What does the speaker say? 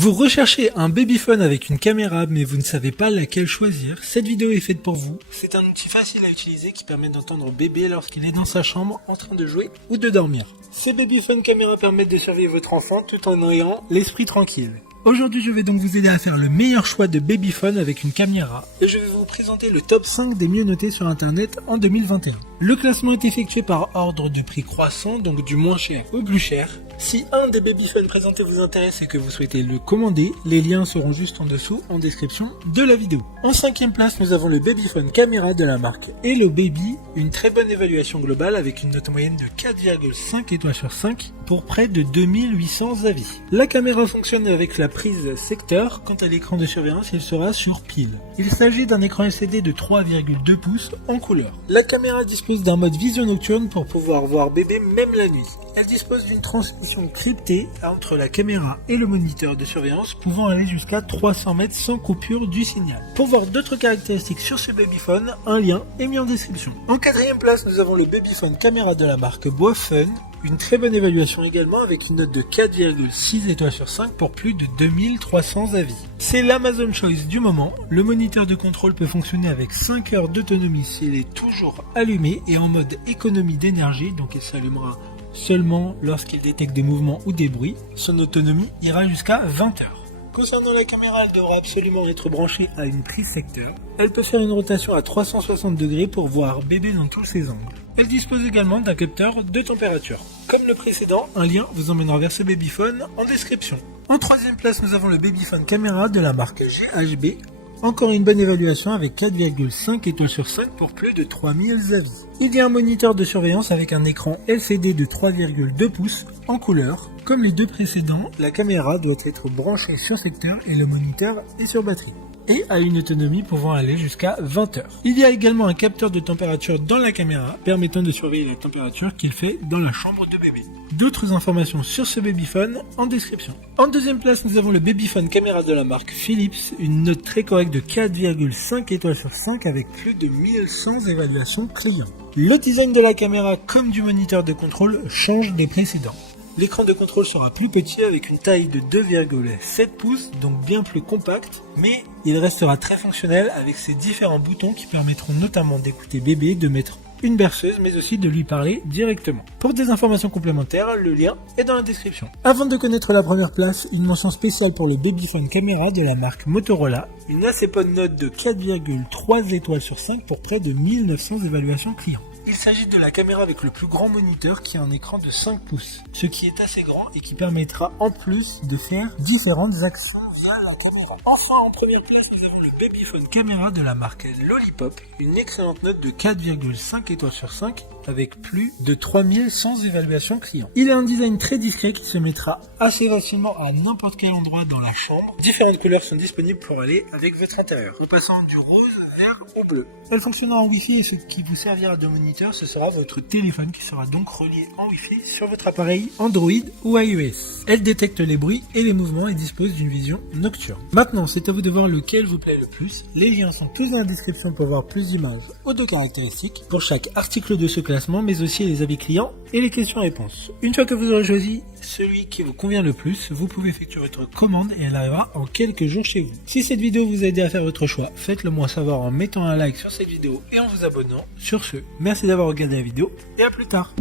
Vous recherchez un babyphone avec une caméra mais vous ne savez pas laquelle choisir? Cette vidéo est faite pour vous. C'est un outil facile à utiliser qui permet d'entendre bébé lorsqu'il est dans sa chambre en train de jouer ou de dormir. Ces babyphone caméras permettent de surveiller votre enfant tout en ayant l'esprit tranquille. Aujourd'hui, je vais donc vous aider à faire le meilleur choix de babyphone avec une caméra et je vais vous présenter le top 5 des mieux notés sur internet en 2021. Le classement est effectué par ordre de prix croissant, donc du moins cher au plus cher. Si un des babyphones présentés vous intéresse et que vous souhaitez le commander, les liens seront juste en dessous en description de la vidéo. En 5e place, nous avons le babyphone caméra de la marque Hello Baby, une très bonne évaluation globale avec une note moyenne de 4,5 étoiles sur 5 pour près de 2800 avis. La caméra fonctionne avec la prise secteur, quant à l'écran de surveillance, il sera sur pile. Il s'agit d'un écran LCD de 3,2 pouces en couleur. La caméra dispose d'un mode vision nocturne pour pouvoir voir bébé même la nuit. Elle dispose d'une transmission cryptée entre la caméra et le moniteur de surveillance pouvant aller jusqu'à 300 mètres sans coupure du signal. Pour voir d'autres caractéristiques sur ce babyphone, un lien est mis en description. En 4e place, nous avons le babyphone caméra de la marque Boifun. Une très bonne évaluation également avec une note de 4,6 étoiles sur 5 pour plus de 2300 avis. C'est l'Amazon Choice du moment. Le moniteur de contrôle peut fonctionner avec 5 heures d'autonomie s'il est toujours allumé et en mode économie d'énergie, donc il s'allumera seulement lorsqu'il détecte des mouvements ou des bruits. Son autonomie ira jusqu'à 20 heures. Concernant la caméra, elle devra absolument être branchée à une prise secteur. Elle peut faire une rotation à 360 degrés pour voir bébé dans tous ses angles. Elle dispose également d'un capteur de température. Comme le précédent, un lien vous emmènera vers ce babyphone en description. En 3e place, nous avons le babyphone caméra de la marque GHB. Encore une bonne évaluation avec 4,5 étoiles sur 5 pour plus de 3000 avis. Il y a un moniteur de surveillance avec un écran LCD de 3,2 pouces en couleur. Comme les deux précédents, la caméra doit être branchée sur secteur et le moniteur est sur batterie. Et a une autonomie pouvant aller jusqu'à 20 heures. Il y a également un capteur de température dans la caméra permettant de surveiller la température qu'il fait dans la chambre de bébé. D'autres informations sur ce babyphone en description. En 2e place, nous avons le babyphone caméra de la marque Philips, une note très correcte de 4,5 étoiles sur 5 avec plus de 1100 évaluations clients. Le design de la caméra comme du moniteur de contrôle change des précédents. L'écran de contrôle sera plus petit avec une taille de 2,7 pouces, donc bien plus compact, mais il restera très fonctionnel avec ses différents boutons qui permettront notamment d'écouter bébé, de mettre une berceuse, mais aussi de lui parler directement. Pour des informations complémentaires, le lien est dans la description. Avant de connaître la première place, une mention spéciale pour le babyphone caméra de la marque Motorola, une assez bonne note de 4,3 étoiles sur 5 pour près de 1900 évaluations clients. Il s'agit de la caméra avec le plus grand moniteur qui a un écran de 5 pouces, ce qui est assez grand et qui permettra en plus de faire différentes actions via la caméra. Enfin, en première place, nous avons le babyphone caméra de la marque Lollipop, une excellente note de 4,5 étoiles sur 5 avec plus de 3100 évaluations clients. Il a un design très discret qui se mettra assez facilement à n'importe quel endroit dans la chambre. Différentes couleurs sont disponibles pour aller avec votre intérieur, en passant du rose, vert au bleu. Elle fonctionnera en Wi-Fi et ce qui vous servira de moniteur, ce sera votre téléphone qui sera donc relié en Wi-Fi sur votre appareil Android ou iOS. Elle détecte les bruits et les mouvements et dispose d'une vision nocturne. Maintenant, c'est à vous de voir lequel vous plaît le plus. Les liens sont tous dans la description pour voir plus d'images ou de caractéristiques pour chaque article de ce classement, mais aussi les avis clients et les questions-réponses. Une fois que vous aurez choisi celui qui vous convient le plus, vous pouvez effectuer votre commande et elle arrivera en quelques jours chez vous. Si cette vidéo vous a aidé à faire votre choix, faites-le moi savoir en mettant un like sur cette vidéo et en vous abonnant. Sur ce, merci d'avoir regardé la vidéo et à plus tard.